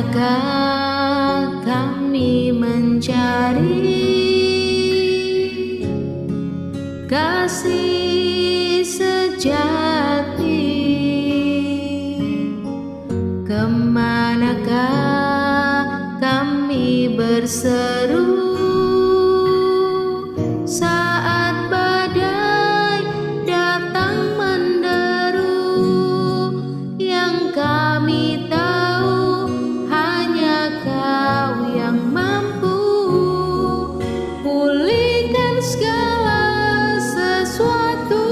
Kemanakah kami mencari kasih sejati? Kemanakah kami berseru saat badai datang menderu? Yang kami tahu hanya Kau yang mampu pulihkan segala sesuatu.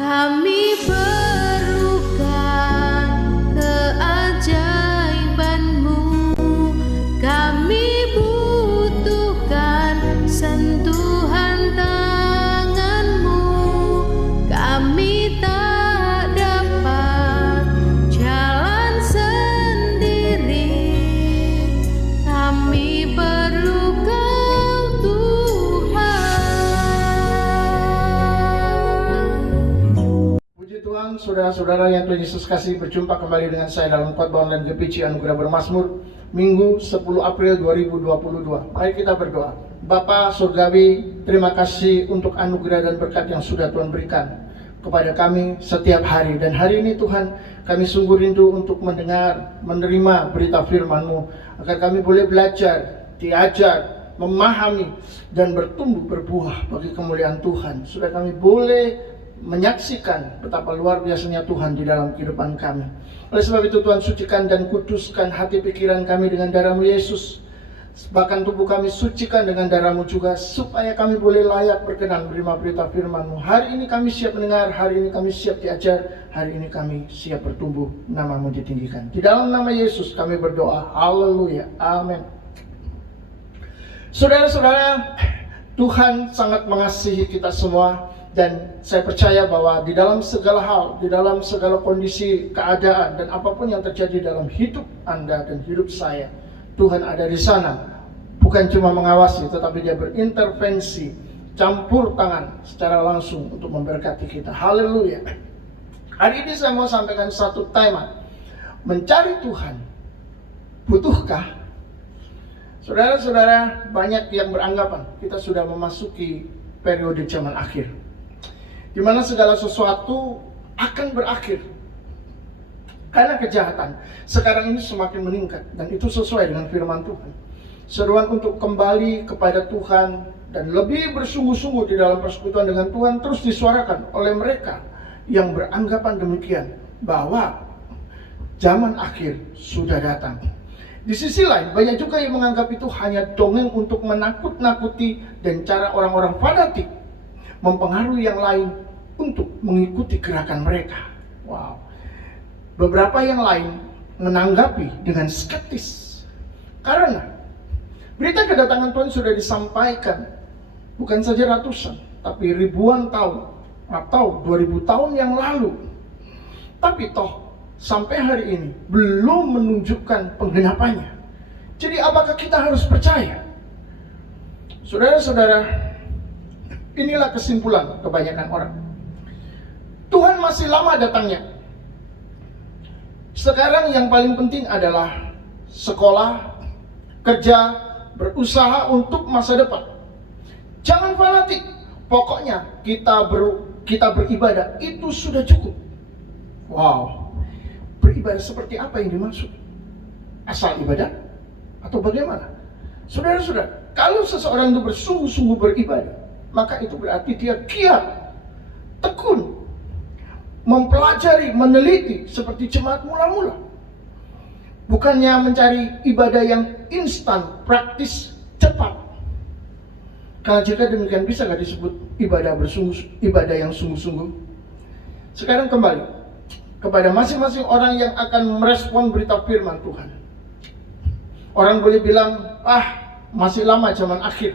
Kami perlukan keajaiban-Mu, kami butuhkan sentuhan tangan-Mu, kami tak dapat jalan sendiri, kami perlu Kau Tuhan. Puji Tuhan, saudara-saudara yang Tuhan Yesus kasih, berjumpa kembali dengan saya dalam khotbah online GPC Anugerah Bermazmur, Minggu 10 April 2022. Mari kita berdoa. Bapa Surgawi, terima kasih untuk anugerah dan berkat yang sudah Tuhan berikan kepada kami setiap hari. Dan hari ini Tuhan, kami sungguh rindu untuk mendengar, menerima berita firman-Mu, agar kami boleh belajar, diajar, memahami, dan bertumbuh berbuah bagi kemuliaan Tuhan. Supaya kami boleh menyaksikan betapa luar biasanya Tuhan di dalam kehidupan kami. Oleh sebab itu Tuhan, sucikan dan kuduskan hati pikiran kami dengan darah-Mu Yesus. Bahkan tubuh kami sucikan dengan darah-Mu juga, supaya kami boleh layak berkenan menerima berita firman-Mu. Hari ini kami siap mendengar, hari ini kami siap diajar, hari ini kami siap bertumbuh, nama-Mu ditinggikan. Di dalam nama Yesus kami berdoa, haleluya, amin. Saudara-saudara, Tuhan sangat mengasihi kita semua. Dan saya percaya bahwa di dalam segala hal, di dalam segala kondisi, keadaan, dan apapun yang terjadi dalam hidup Anda dan hidup saya, Tuhan ada di sana. Bukan cuma mengawasi, tetapi Dia berintervensi, campur tangan secara langsung untuk memberkati kita. Haleluya. Hari ini saya mau sampaikan satu tema. Mencari Tuhan, butuhkah? Saudara-saudara, banyak yang beranggapan kita sudah memasuki periode zaman akhir, di mana segala sesuatu akan berakhir karena kejahatan sekarang ini semakin meningkat, dan itu sesuai dengan firman Tuhan. Seruan untuk kembali kepada Tuhan dan lebih bersungguh-sungguh di dalam persekutuan dengan Tuhan terus disuarakan oleh mereka yang beranggapan demikian, bahwa zaman akhir sudah datang. Di sisi lain, banyak juga yang menganggap itu hanya dongeng untuk menakut-nakuti dan cara orang-orang fanatik mempengaruhi yang lain untuk mengikuti gerakan mereka. Wow. Beberapa yang lain menanggapi dengan skeptis, karena berita kedatangan Tuhan sudah disampaikan bukan saja ratusan, tapi ribuan tahun atau 2000 tahun yang lalu. Tapi toh sampai hari ini belum menunjukkan penggenapannya. Jadi apakah kita harus percaya? Saudara-saudara, inilah kesimpulan kebanyakan orang. Tuhan masih lama datangnya. Sekarang yang paling penting adalah sekolah, kerja, berusaha untuk masa depan. Jangan fanatik. Pokoknya kita beribadah itu sudah cukup. Wow. Beribadah seperti apa yang dimaksud? Asal ibadah? Atau bagaimana? Saudara-saudara, kalau seseorang itu bersungguh-sungguh beribadah, maka itu berarti dia giat, tekun, mempelajari, meneliti seperti jemaat mula-mula. Bukannya mencari ibadah yang instan, praktis, cepat. Karena jika demikian, bisa nggak disebut ibadah yang sungguh-sungguh? Sekarang kembali kepada masing-masing orang yang akan merespon berita firman Tuhan. Orang boleh bilang, masih lama zaman akhir.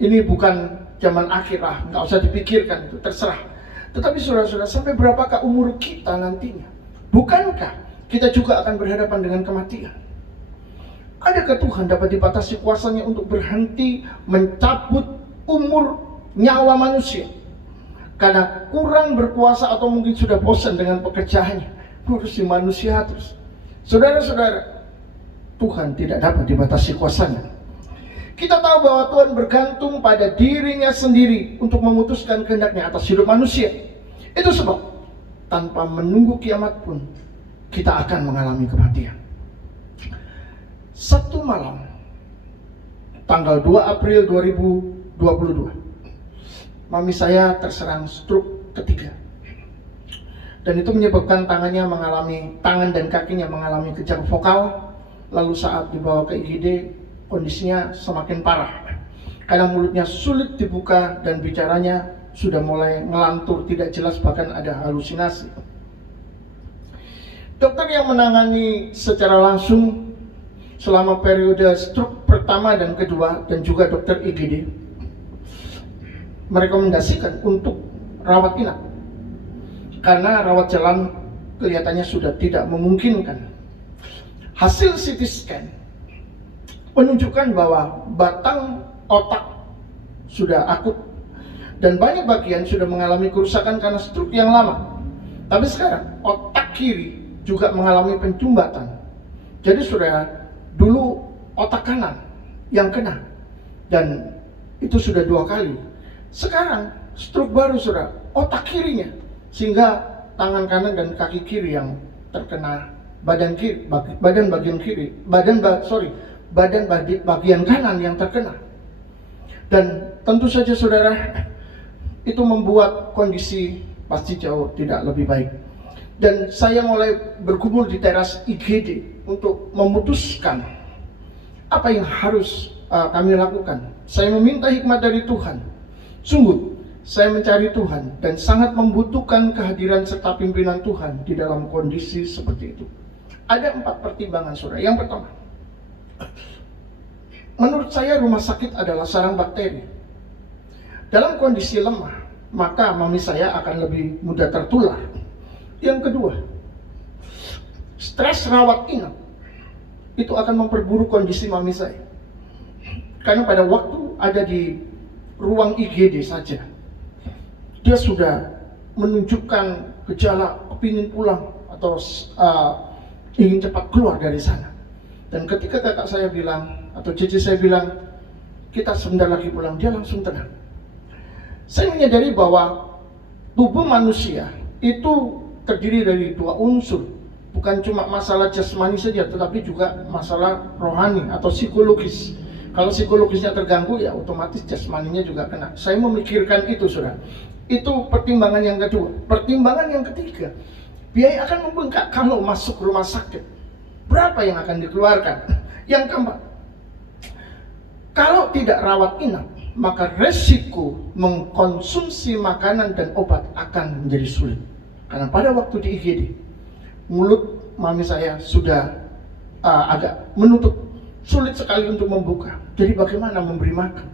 Ini bukan zaman akhir, nggak usah dipikirkan, itu terserah. Tetapi saudara-saudara, sampai berapakah umur kita nantinya? Bukankah kita juga akan berhadapan dengan kematian? Adakah Tuhan dapat dibatasi kuasanya untuk berhenti mencabut umur nyawa manusia? karena kurang berkuasa atau mungkin sudah bosan dengan pekerjaannya, ngurusi manusia terus. Saudara-saudara, Tuhan tidak dapat dibatasi kuasanya. Kita tahu bahwa Tuhan bergantung pada dirinya sendiri untuk memutuskan kehendaknya atas hidup manusia. Itu sebab tanpa menunggu kiamat pun kita akan mengalami kematian. Sabtu malam tanggal 2 April 2022, mami saya terserang stroke ketiga. Dan itu menyebabkan tangan dan kakinya mengalami kejang vokal. Lalu saat dibawa ke IGD, kondisinya semakin parah. Kadang mulutnya sulit dibuka dan bicaranya sudah mulai ngelantur, tidak jelas, bahkan ada halusinasi. Dokter yang menangani secara langsung selama periode stroke pertama dan kedua, dan juga dokter IGD, merekomendasikan untuk rawat inap karena rawat jalan kelihatannya sudah tidak memungkinkan. Hasil CT scan menunjukkan bahwa batang otak sudah akut dan banyak bagian sudah mengalami kerusakan karena stroke yang lama. Tapi sekarang otak kiri juga mengalami pencumbatan. Jadi sudah dulu otak kanan yang kena, dan itu sudah 2 kali. Sekarang stroke baru sudah otak kirinya, sehingga tangan kanan dan kaki kiri yang terkena, badan bagian kanan yang terkena. Dan tentu saja saudara, itu membuat kondisi pasti jauh tidak lebih baik. Dan saya mulai berkumpul di teras IGD untuk memutuskan apa yang harus kami lakukan. Saya meminta hikmat dari Tuhan. Sungguh saya mencari Tuhan dan sangat membutuhkan kehadiran serta pimpinan Tuhan di dalam kondisi seperti itu. Ada 4 pertimbangan saudara. Yang pertama, menurut saya rumah sakit adalah sarang bakteri. Dalam kondisi lemah, maka mami saya akan lebih mudah tertular. Yang kedua, stres rawat inap itu akan memperburuk kondisi mami saya. Karena pada waktu ada di ruang IGD saja, dia sudah menunjukkan gejala kepingin pulang atau ingin cepat keluar dari sana. Dan ketika kakak saya bilang atau cici saya bilang kita sebentar lagi pulang, dia langsung tenang. Saya menyadari bahwa tubuh manusia itu terdiri dari 2 unsur, bukan cuma masalah jasmani saja, tetapi juga masalah rohani atau psikologis. Kalau psikologisnya terganggu, ya otomatis jasmaninya juga kena. Saya memikirkan itu, saudara. Itu pertimbangan yang kedua. Pertimbangan yang ketiga, biaya akan membengkak kalau masuk rumah sakit. Berapa yang akan dikeluarkan? Yang keempat, kalau tidak rawat inap, maka resiko mengkonsumsi makanan dan obat akan menjadi sulit. Karena pada waktu di IGD, mulut mami saya sudah agak menutup, sulit sekali untuk membuka. Jadi bagaimana memberi makan,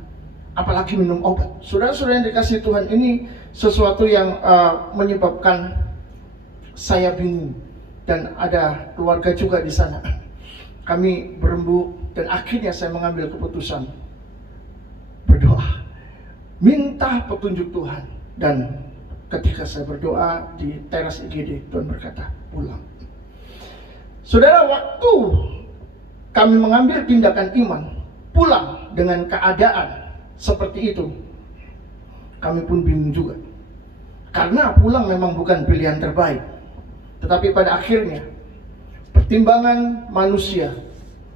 apalagi minum obat. Saudara-saudara yang dikasihi Tuhan, ini sesuatu yang menyebabkan saya bingung. Dan ada keluarga juga di sana. Kami berembuk dan akhirnya saya mengambil keputusan berdoa, minta petunjuk Tuhan. Dan ketika saya berdoa di teras IGD, Tuhan berkata, pulang. Saudara, waktu kami mengambil tindakan iman, pulang dengan keadaan seperti itu, kami pun bingung juga. Karena pulang memang bukan pilihan terbaik. Tetapi pada akhirnya, pertimbangan manusia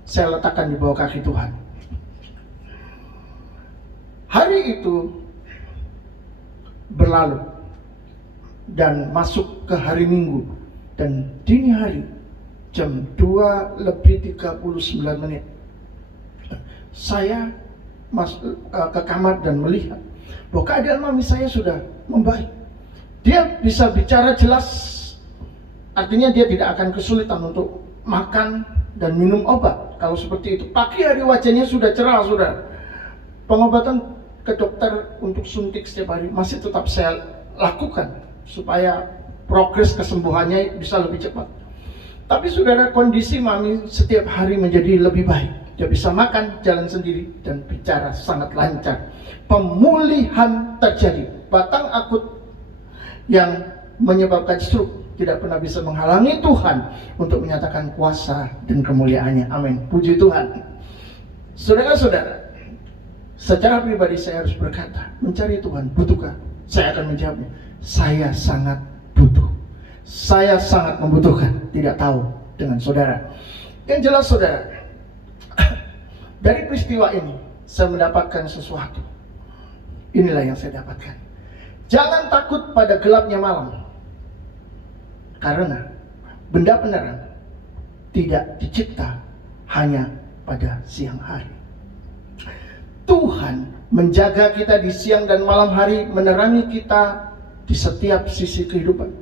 saya letakkan di bawah kaki Tuhan. Hari itu berlalu dan masuk ke hari Minggu, dan dini hari jam 2:39 saya masuk ke kamar dan melihat bahwa keadaan mami saya sudah membaik. Dia bisa bicara jelas. Artinya dia tidak akan kesulitan untuk makan dan minum obat. Kalau seperti itu, pagi hari wajahnya sudah cerah, saudara. Pengobatan ke dokter untuk suntik setiap hari masih tetap saya lakukan supaya progres kesembuhannya bisa lebih cepat. Tapi saudara, kondisi mami setiap hari menjadi lebih baik. Dia bisa makan, jalan sendiri, dan bicara sangat lancar. Pemulihan terjadi. Batang akut yang menyebabkan stroke tidak pernah bisa menghalangi Tuhan untuk menyatakan kuasa dan kemuliaannya. Amin. Puji Tuhan. Saudara-saudara, secara pribadi saya harus berkata, mencari Tuhan, butuhkah? Saya akan menjawabnya, saya sangat butuh. Saya sangat membutuhkan. Tidak tahu dengan saudara. Yang jelas saudara, dari peristiwa ini saya mendapatkan sesuatu. Inilah yang saya dapatkan. Jangan takut pada gelapnya malam, karena benda penerang tidak dicipta hanya pada siang hari. Tuhan menjaga kita di siang dan malam hari, menerangi kita di setiap sisi kehidupan.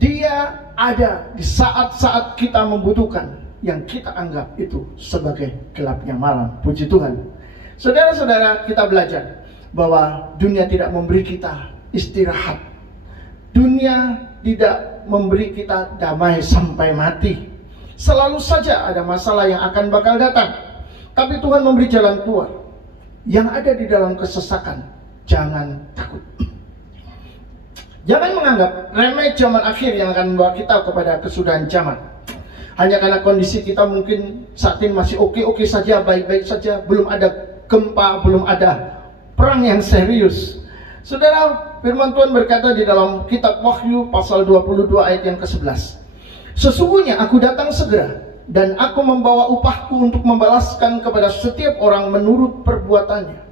Dia ada di saat-saat kita membutuhkan, yang kita anggap itu sebagai gelapnya malam. Puji Tuhan. Saudara-saudara, kita belajar bahwa dunia tidak memberi kita istirahat. Dunia tidak memberi kita damai sampai mati. Selalu saja ada masalah yang akan bakal datang. Tapi Tuhan memberi jalan keluar. Yang ada di dalam kesesakan, jangan takut. Jangan menganggap remeh zaman akhir yang akan membawa kita kepada kesudahan zaman. Hanya karena kondisi kita mungkin saat ini masih oke-oke saja, baik-baik saja, belum ada gempa, belum ada perang yang serius. Saudara, firman Tuhan berkata di dalam kitab Wahyu pasal 22 ayat yang ke-11. Sesungguhnya aku datang segera, dan aku membawa upahku untuk membalaskan kepada setiap orang menurut perbuatannya.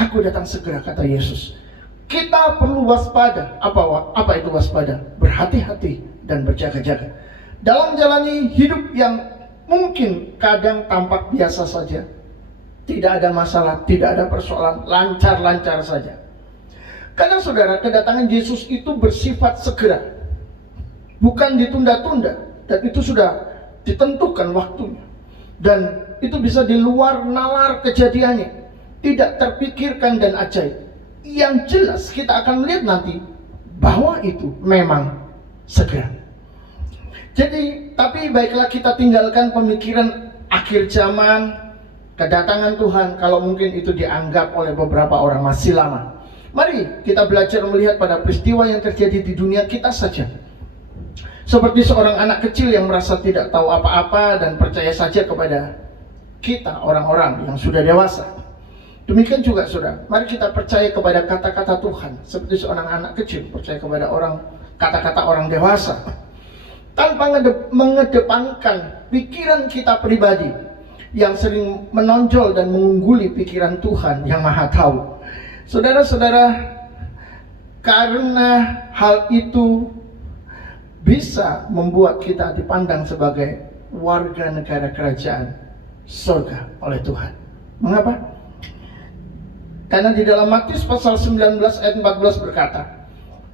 Aku datang segera, kata Yesus. Kita perlu waspada. Apa itu waspada? Berhati-hati dan berjaga-jaga dalam menjalani hidup yang mungkin kadang tampak biasa saja. Tidak ada masalah, tidak ada persoalan, lancar-lancar saja. Karena saudara, kedatangan Yesus itu bersifat segera, bukan ditunda-tunda, dan itu sudah ditentukan waktunya. Dan itu bisa di luar nalar kejadiannya, tidak terpikirkan dan ajaib. Yang jelas kita akan melihat nanti bahwa itu memang segera. Jadi, tapi baiklah kita tinggalkan pemikiran akhir zaman, kedatangan Tuhan, kalau mungkin itu dianggap oleh beberapa orang masih lama. Mari kita belajar melihat pada peristiwa yang terjadi di dunia kita saja. Seperti seorang anak kecil yang merasa tidak tahu apa-apa dan percaya saja kepada kita orang-orang yang sudah dewasa. Demikian juga saudara, mari kita percaya kepada kata-kata Tuhan. Seperti seorang anak kecil percaya kepada kata-kata orang dewasa, tanpa mengedepankan pikiran kita pribadi yang sering menonjol dan mengungguli pikiran Tuhan yang Maha Tahu. Saudara-saudara, karena hal itu bisa membuat kita dipandang sebagai warga negara kerajaan surga oleh Tuhan. Mengapa? Karena di dalam Matius pasal 19 ayat 14 berkata,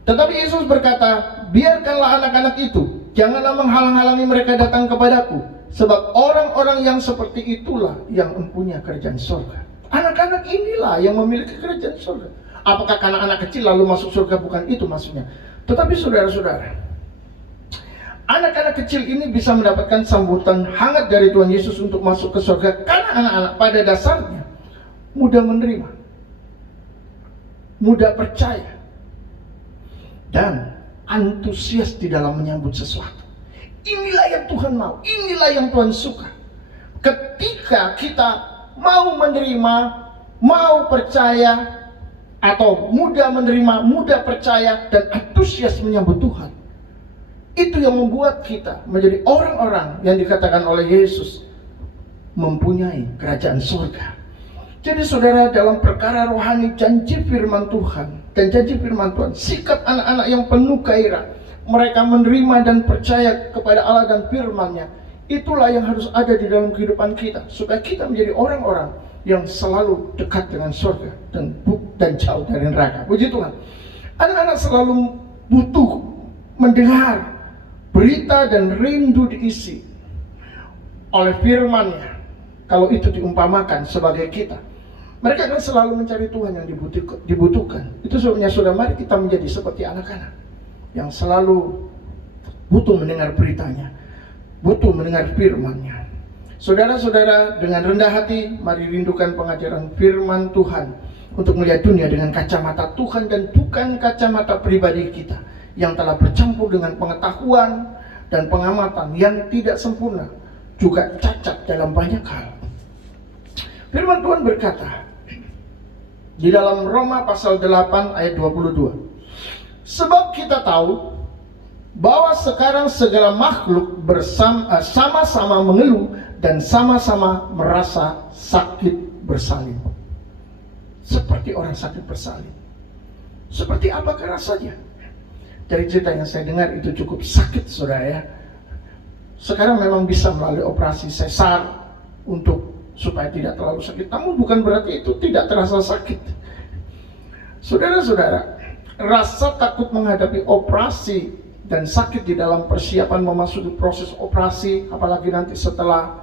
tetapi Yesus berkata, biarkanlah anak-anak itu, janganlah menghalang-halangi mereka datang kepadaku, sebab orang-orang yang seperti itulah yang mempunyai kerajaan surga. Anak-anak inilah yang memiliki kerajaan surga. Apakah karena anak kecil lalu masuk surga? Bukan itu maksudnya. Tetapi saudara-saudara, anak-anak kecil ini bisa mendapatkan sambutan hangat dari Tuhan Yesus untuk masuk ke surga karena anak-anak pada dasarnya mudah menerima, mudah percaya, dan antusias di dalam menyambut sesuatu. Inilah yang Tuhan mau, inilah yang Tuhan suka. Ketika kita mau menerima, mau percaya, atau mudah menerima, mudah percaya, dan antusias menyambut Tuhan, itu yang membuat kita menjadi orang-orang yang dikatakan oleh Yesus mempunyai kerajaan surga. Jadi saudara, dalam perkara rohani, janji firman Tuhan dan janji firman Tuhan, sikap anak-anak yang penuh gairah, mereka menerima dan percaya kepada Allah dan firman-Nya, itulah yang harus ada di dalam kehidupan kita, supaya kita menjadi orang-orang yang selalu dekat dengan surga dan jauh dari neraka. Puji Tuhan. Anak-anak selalu butuh mendengar berita dan rindu diisi oleh firman-Nya. Kalau itu diumpamakan sebagai kita, mereka akan selalu mencari Tuhan yang dibutuhkan. Itu sebabnya saudara, mari kita menjadi seperti anak-anak yang selalu butuh mendengar beritanya, butuh mendengar firman-Nya. Saudara-saudara, dengan rendah hati, mari rindukan pengajaran firman Tuhan. untuk melihat dunia dengan kacamata Tuhan dan bukan kacamata pribadi kita yang telah bercampur dengan pengetahuan dan pengamatan yang tidak sempurna, juga cacat dalam banyak hal. Firman Tuhan berkata di dalam Roma pasal 8 ayat 22, sebab kita tahu bahwa sekarang segala makhluk sama-sama mengeluh dan sama-sama merasa sakit bersalin. Seperti orang sakit bersalin. Seperti apakah rasanya? Dari cerita yang saya dengar itu cukup sakit, saudara ya. Sekarang memang bisa melalui operasi sesar supaya tidak terlalu sakit. Namun bukan berarti itu tidak terasa sakit. Saudara-saudara, rasa takut menghadapi operasi dan sakit di dalam persiapan memasuki proses operasi, apalagi nanti setelah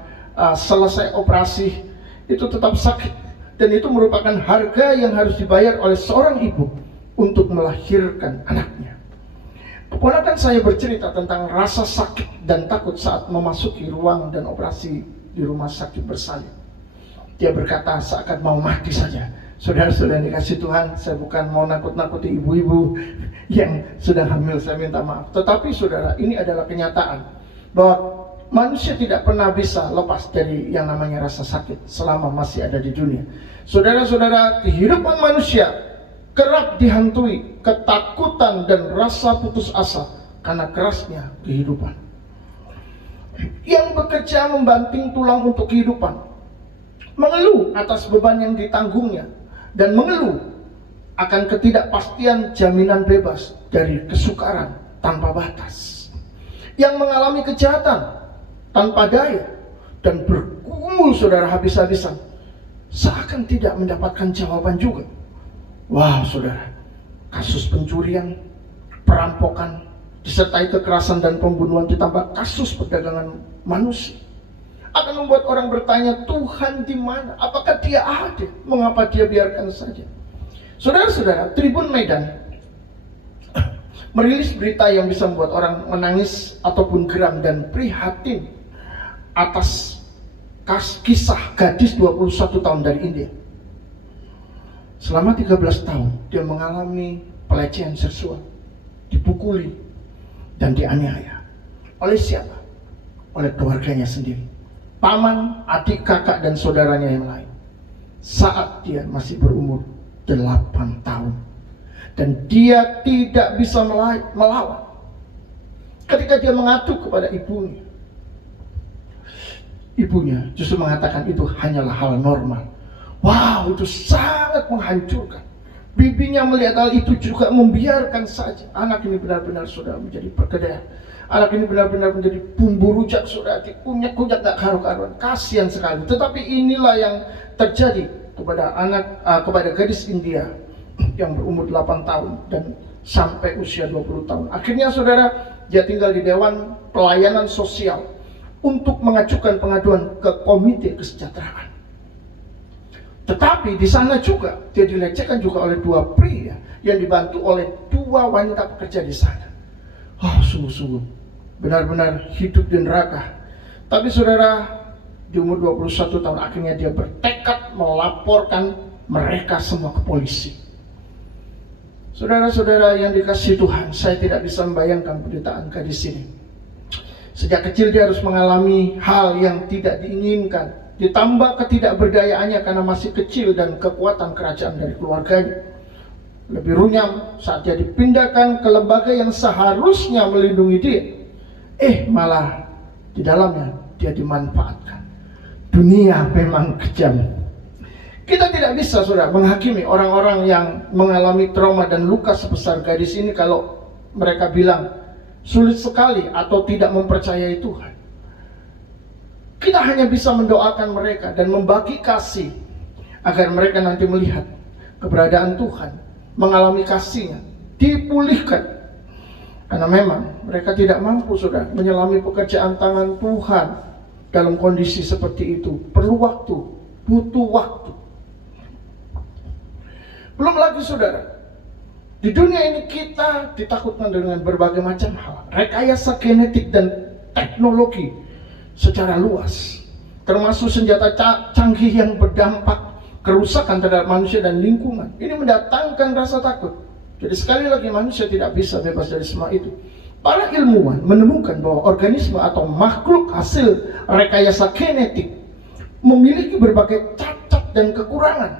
selesai operasi, itu tetap sakit. Dan itu merupakan harga yang harus dibayar oleh seorang ibu untuk melahirkan anaknya. Keponakan saya bercerita tentang rasa sakit dan takut saat memasuki ruang dan operasi di rumah sakit bersalin. Dia berkata seakan mau mati saja. Saudara-saudara dikasih Tuhan, saya bukan mau nakut-nakuti ibu-ibu yang sudah hamil, saya minta maaf. Tetapi saudara, ini adalah kenyataan bahwa manusia tidak pernah bisa lepas dari yang namanya rasa sakit selama masih ada di dunia. Saudara-saudara, kehidupan manusia kerap dihantui ketakutan dan rasa putus asa karena kerasnya kehidupan. Yang bekerja membanting tulang untuk kehidupan, mengeluh atas beban yang ditanggungnya, dan mengeluh akan ketidakpastian jaminan bebas dari kesukaran tanpa batas. Yang mengalami kejahatan tanpa daya dan bergumul saudara habis-habisan, seakan tidak mendapatkan jawaban juga. Wah saudara, kasus pencurian, perampokan, disertai kekerasan dan pembunuhan, ditambah kasus perdagangan manusia, akan membuat orang bertanya, Tuhan di mana? Apakah dia ada? Mengapa dia biarkan saja? Saudara-saudara, Tribun Medan merilis berita yang bisa membuat orang menangis ataupun geram dan prihatin atas kisah gadis 21 tahun dari India. Selama 13 tahun dia mengalami pelecehan seksual, dipukuli dan dianiaya. Oleh siapa? Oleh keluarganya sendiri, paman, adik, kakak, dan saudaranya yang lain. Saat dia masih berumur 8 tahun. Dan dia tidak bisa melawan. Ketika dia mengadu kepada ibunya, ibunya justru mengatakan itu hanyalah hal normal. Wow, itu sangat menghancurkan. Bibinya melihat hal itu juga membiarkan saja. Anak ini benar-benar sudah menjadi perkedel. Anak ini benar-benar menjadi bumbu rujak, sudah dikunyak-kunyak gak karu-karuan. Kasihan sekali. Tetapi inilah yang terjadi kepada gadis India yang berumur 8 tahun dan sampai usia 20 tahun. Akhirnya saudara, dia tinggal di Dewan Pelayanan Sosial untuk mengajukan pengaduan ke Komite Kesejahteraan. Tetapi di sana juga dia dilecehkan juga oleh 2 pria yang dibantu oleh 2 wanita pekerja di sana. Oh, sungguh-sungguh benar-benar hidup di neraka. Tapi saudara, di umur 21 tahun akhirnya dia bertekad melaporkan mereka semua ke polisi. Saudara-saudara yang dikasihi Tuhan, saya tidak bisa membayangkan penderitaan gadis ini. Sejak kecil dia harus mengalami hal yang tidak diinginkan, ditambah ketidakberdayaannya karena masih kecil dan kekuatan kerajaan dari keluarganya. Lebih runyam saat dia dipindahkan ke lembaga yang seharusnya melindungi dia, malah di dalamnya dia dimanfaatkan. Dunia memang kejam. Kita tidak bisa saudara menghakimi orang-orang yang mengalami trauma dan luka sebesar gadis ini kalau mereka bilang sulit sekali atau tidak mempercayai Tuhan. Kita hanya bisa mendoakan mereka dan membagi kasih agar mereka nanti melihat keberadaan Tuhan, mengalami kasih-Nya, dipulihkan. Karena memang mereka tidak mampu saudara menyelami pekerjaan tangan Tuhan dalam kondisi seperti itu. Perlu waktu, butuh waktu. Belum lagi saudara, di dunia ini kita ditakutkan dengan berbagai macam hal, rekayasa genetik dan teknologi secara luas, termasuk senjata canggih yang berdampak kerusakan terhadap manusia dan lingkungan. Ini mendatangkan rasa takut. Jadi sekali lagi manusia tidak bisa bebas dari semua itu. Para ilmuwan menemukan bahwa organisme atau makhluk hasil rekayasa genetik memiliki berbagai cacat dan kekurangan,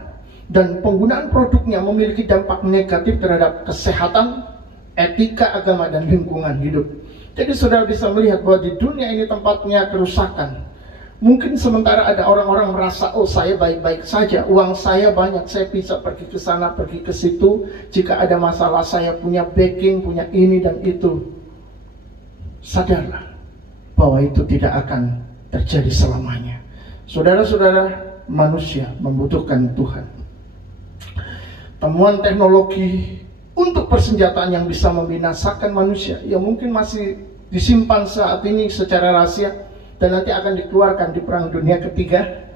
dan penggunaan produknya memiliki dampak negatif terhadap kesehatan, etika, agama, dan lingkungan hidup. Jadi saudara bisa melihat bahwa di dunia ini tempatnya kerusakan. Mungkin sementara ada orang-orang merasa, oh saya baik-baik saja, uang saya banyak, saya bisa pergi ke sana, pergi ke situ. Jika ada masalah saya punya backing, punya ini dan itu. Sadarlah bahwa itu tidak akan terjadi selamanya. Saudara-saudara, manusia membutuhkan Tuhan. Temuan teknologi untuk persenjataan yang bisa membinasakan manusia yang mungkin masih disimpan saat ini secara rahasia dan nanti akan dikeluarkan di Perang Dunia Ketiga,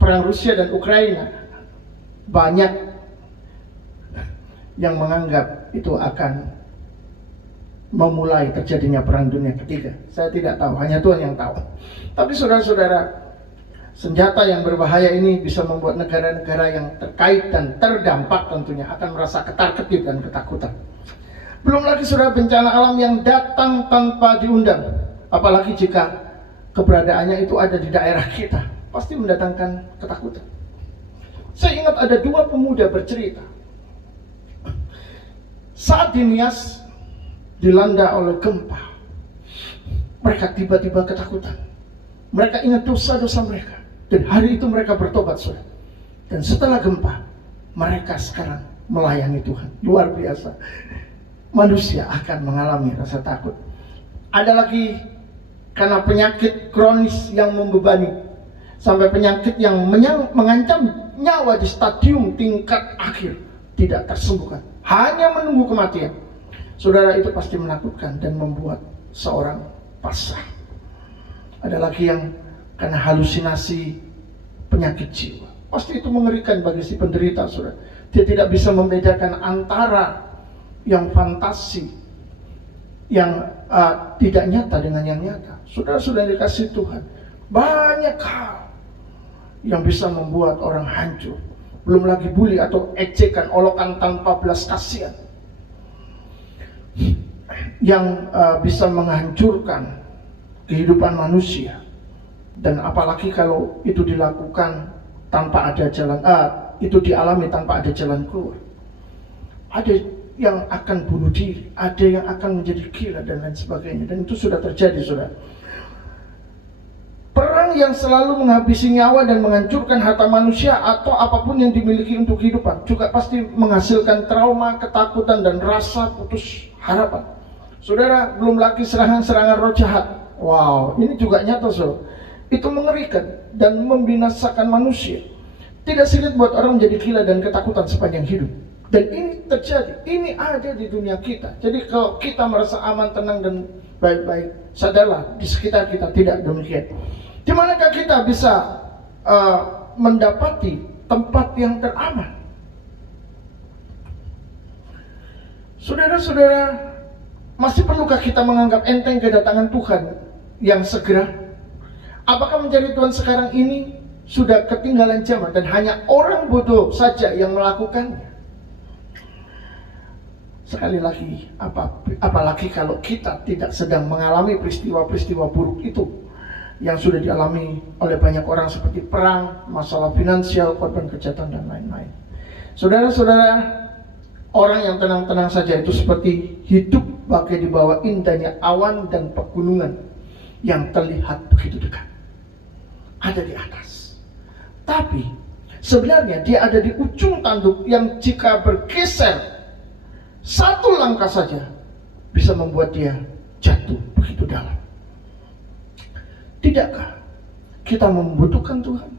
Perang Rusia dan Ukraina. Banyak yang menganggap itu akan memulai terjadinya Perang Dunia Ketiga. Saya tidak tahu, hanya Tuhan yang tahu. Tapi saudara-saudara, senjata yang berbahaya ini bisa membuat negara-negara yang terkait dan terdampak tentunya akan merasa ketar-ketir dan ketakutan. Belum lagi saudara, bencana alam yang datang tanpa diundang. Apalagi jika keberadaannya itu ada di daerah kita, pasti mendatangkan ketakutan. Saya ingat ada dua pemuda bercerita. Saat di Nias dilanda oleh gempa, mereka tiba-tiba ketakutan. Mereka ingat dosa-dosa mereka. Dan hari itu mereka bertobat, saudara. Dan setelah gempa, mereka sekarang melayani Tuhan. Luar biasa. Manusia akan mengalami rasa takut. Ada lagi karena penyakit kronis yang membebani. Sampai penyakit yang mengancam nyawa di stadium tingkat akhir. Tidak tersembuhkan. Hanya menunggu kematian. Saudara, itu pasti menakutkan dan membuat seorang pasrah. Ada lagi yang karena halusinasi penyakit jiwa. Pasti itu mengerikan bagi si penderita, saudara. Dia tidak bisa membedakan antara yang fantasi, yang tidak nyata dengan yang nyata. Saudara sudah dikasih Tuhan, banyak hal yang bisa membuat orang hancur. Belum lagi bully atau ejekan, olokan tanpa belas kasihan yang bisa menghancurkan kehidupan manusia. Dan apalagi kalau itu dilakukan tanpa ada jalan, itu dialami tanpa ada jalan keluar. Ada yang akan bunuh diri, ada yang akan menjadi gila dan lain sebagainya. Dan itu sudah terjadi, saudara. Perang yang selalu menghabisi nyawa dan menghancurkan harta manusia atau apapun yang dimiliki untuk kehidupan juga pasti menghasilkan trauma, ketakutan, dan rasa putus harapan. Saudara, belum lagi serangan-serangan roh jahat. Wow, ini juga nyata, saudara. Itu mengerikan dan membinasakan manusia. Tidak sulit buat orang menjadi gila dan ketakutan sepanjang hidup. Dan ini terjadi, ini ada di dunia kita. Jadi kalau kita merasa aman, tenang, dan baik-baik, sadarlah di sekitar kita tidak demikian. Di manakah kita bisa mendapati tempat yang teraman? Saudara-saudara, masih perlukah kita menganggap enteng kedatangan Tuhan yang segera? Apakah mencari Tuhan sekarang ini sudah ketinggalan zaman dan hanya orang bodoh saja yang melakukannya? Sekali lagi, apalagi kalau kita tidak sedang mengalami peristiwa-peristiwa buruk itu yang sudah dialami oleh banyak orang seperti perang, masalah finansial, korban kejahatan, dan lain-lain. Saudara-saudara, orang yang tenang-tenang saja itu seperti hidup bagai di bawah indahnya awan dan pegunungan yang terlihat begitu dekat. Ada di atas. Tapi sebenarnya dia ada di ujung tanduk yang jika bergeser satu langkah saja bisa membuat dia jatuh begitu dalam. Tidakkah kita membutuhkan Tuhan?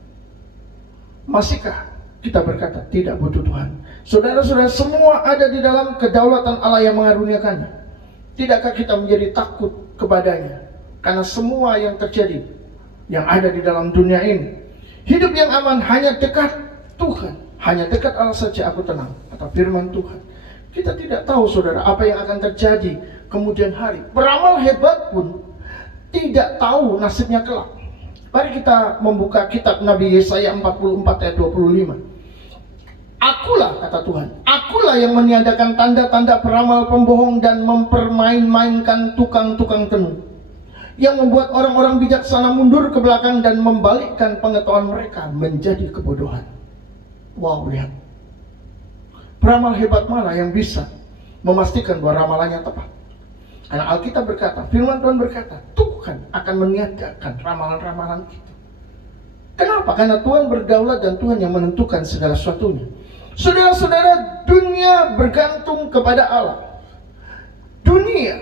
Masihkah kita berkata tidak butuh Tuhan? Saudara-saudara, semua ada di dalam kedaulatan Allah yang mengaruniakannya. Tidakkah kita menjadi takut kepadanya? Karena semua yang terjadi, yang ada di dalam dunia ini, hidup yang aman hanya dekat Tuhan, hanya dekat Allah saja aku tenang, kata firman Tuhan. Kita tidak tahu, saudara, apa yang akan terjadi kemudian hari. Peramal hebat pun tidak tahu nasibnya kelak. Mari kita membuka kitab Nabi Yesaya 44 ayat 25. Akulah, kata Tuhan, akulah yang meniadakan tanda-tanda peramal pembohong dan mempermain-mainkan tukang-tukang tenung, yang membuat orang-orang bijaksana mundur ke belakang dan membalikkan pengetahuan mereka menjadi kebodohan. Wow, lihat. Peramal hebat mana yang bisa memastikan bahwa ramalannya tepat? Karena Alkitab berkata, firman Tuhan berkata, Tuhan akan meniadakan ramalan-ramalan kita. Kenapa? Karena Tuhan berdaulat dan Tuhan yang menentukan segala sesuatunya. Saudara-saudara, dunia bergantung kepada Allah. Dunia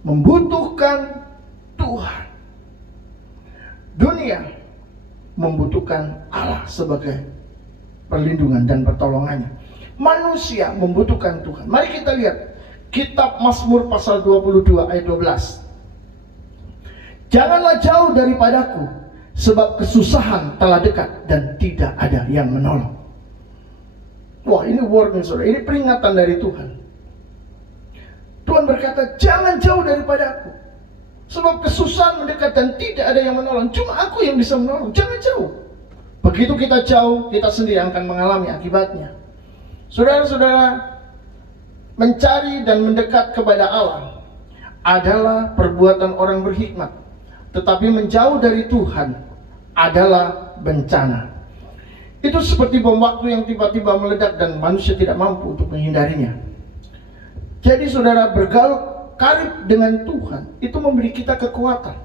membutuhkan Tuhan. Dunia membutuhkan Allah sebagai perlindungan dan pertolongannya. Manusia membutuhkan Tuhan. Mari kita lihat kitab Mazmur pasal 22 ayat 12. Janganlah jauh daripadaku, sebab kesusahan telah dekat dan tidak ada yang menolong. Wah, ini warning saudara, ini peringatan dari Tuhan. Tuhan berkata, jangan jauh daripada aku, sebab kesusahan mendekat dan tidak ada yang menolong. Cuma aku yang bisa menolong, jangan jauh. Begitu kita jauh, kita sendiri akan mengalami akibatnya. Saudara-saudara, mencari dan mendekat kepada Allah adalah perbuatan orang berhikmat. Tetapi menjauh dari Tuhan adalah bencana. Itu seperti bom waktu yang tiba-tiba meledak dan manusia tidak mampu untuk menghindarinya. Jadi saudara, bergaul karib dengan Tuhan itu memberi kita kekuatan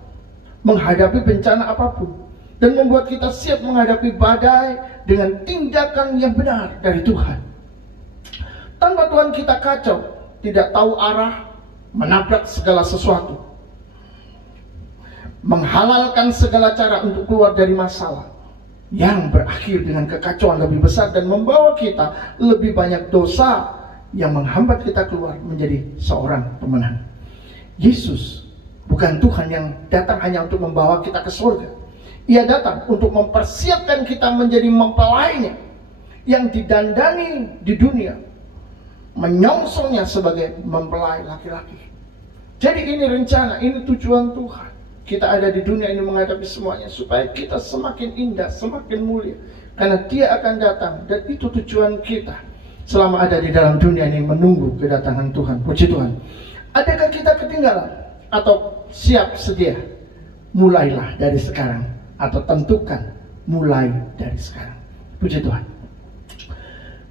menghadapi bencana apapun dan membuat kita siap menghadapi badai dengan tindakan yang benar dari Tuhan. Tanpa Tuhan kita kacau, tidak tahu arah, menabrak segala sesuatu, menghalalkan segala cara untuk keluar dari masalah yang berakhir dengan kekacauan lebih besar dan membawa kita lebih banyak dosa yang menghambat kita keluar menjadi seorang pemenang. Yesus bukan Tuhan yang datang hanya untuk membawa kita ke surga. Ia datang untuk mempersiapkan kita menjadi mempelainya yang didandani di dunia, menyongsongnya sebagai mempelai laki-laki. Jadi ini rencana, ini tujuan Tuhan. Kita ada di dunia ini menghadapi semuanya supaya kita semakin indah, semakin mulia. Karena Dia akan datang dan itu tujuan kita selama ada di dalam dunia ini, menunggu kedatangan Tuhan. Puji Tuhan. Adakah kita ketinggalan atau siap sedia? Mulailah dari sekarang atau tentukan mulai dari sekarang. Puji Tuhan.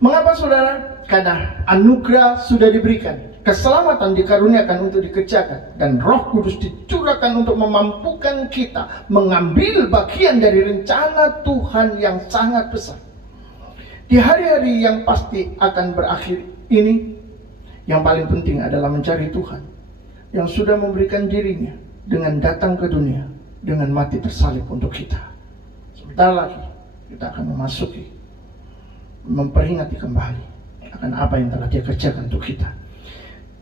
Mengapa saudara? Karena anugerah sudah diberikan. Keselamatan dikaruniakan untuk dikerjakan dan Roh Kudus dicurahkan untuk memampukan kita mengambil bagian dari rencana Tuhan yang sangat besar. Di hari-hari yang pasti akan berakhir ini, yang paling penting adalah mencari Tuhan yang sudah memberikan dirinya dengan datang ke dunia, dengan mati tersalib untuk kita. Sebentar lagi kita akan memasuki, memperingati kembali akan apa yang telah Dia kerjakan untuk kita.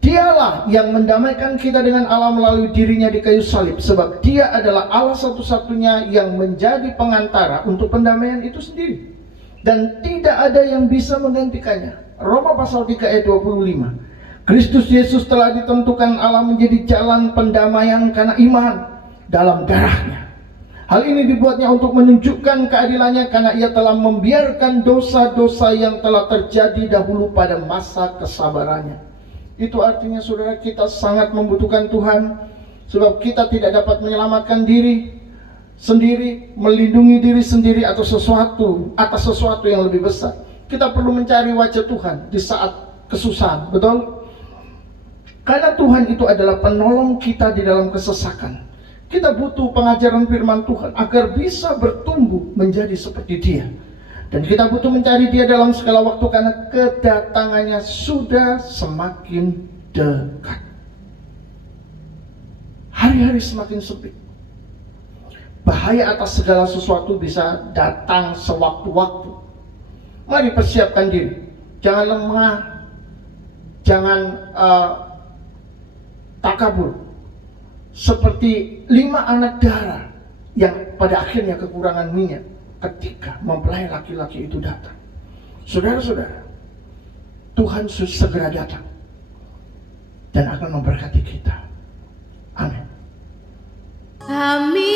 Dialah yang mendamaikan kita dengan Allah melalui dirinya di kayu salib, sebab Dia adalah Allah satu-satunya yang menjadi pengantara untuk pendamaian itu sendiri, dan tidak ada yang bisa menggantikannya. Roma pasal 3 ayat 25. Kristus Yesus telah ditentukan Allah menjadi jalan pendamaian karena iman dalam darahnya. Hal ini dibuatnya untuk menunjukkan keadilannya karena Ia telah membiarkan dosa-dosa yang telah terjadi dahulu pada masa kesabarannya. Itu artinya saudara, kita sangat membutuhkan Tuhan, sebab kita tidak dapat menyelamatkan diri sendiri, melindungi diri sendiri atau sesuatu atas sesuatu yang lebih besar. Kita perlu mencari wajah Tuhan di saat kesusahan, betul? Karena Tuhan itu adalah penolong kita di dalam kesesakan. Kita butuh pengajaran firman Tuhan agar bisa bertumbuh menjadi seperti Dia. Dan kita butuh mencari Dia dalam segala waktu karena kedatangannya sudah semakin dekat. Hari-hari semakin sempit. Bahaya atas segala sesuatu bisa datang sewaktu-waktu. Mari persiapkan diri. Jangan lemah. Jangan takabur. Seperti 5 anak darah yang pada akhirnya kekurangan minyak ketika mempelai laki-laki itu datang. Saudara-saudara, Tuhan segera datang dan akan memberkati kita. Amin. Kami